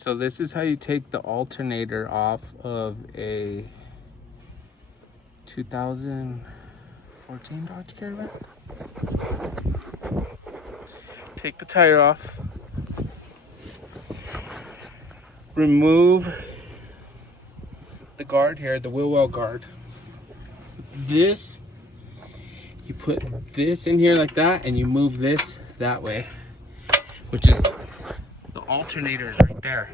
So this is how you take the alternator off of a 2014 Dodge Caravan. Take the tire off. Remove the guard here, the wheel well guard. This, you put this in here like that, and you move this that way, which is the alternator is right there.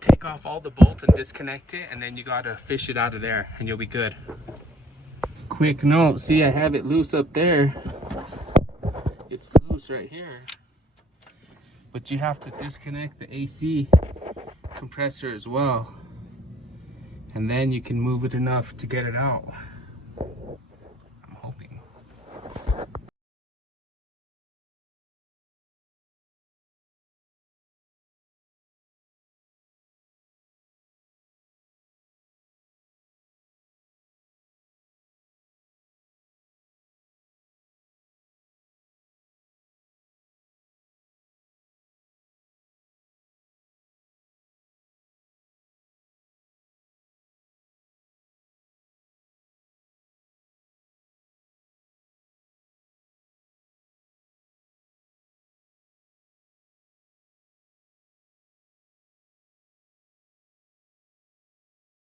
Take off all the bolts and disconnect it, and then you gotta fish it out of there and you'll be good. Quick note, see I have it loose up there. It's loose right here. But you have to disconnect the AC compressor as well. And then you can move it enough to get it out.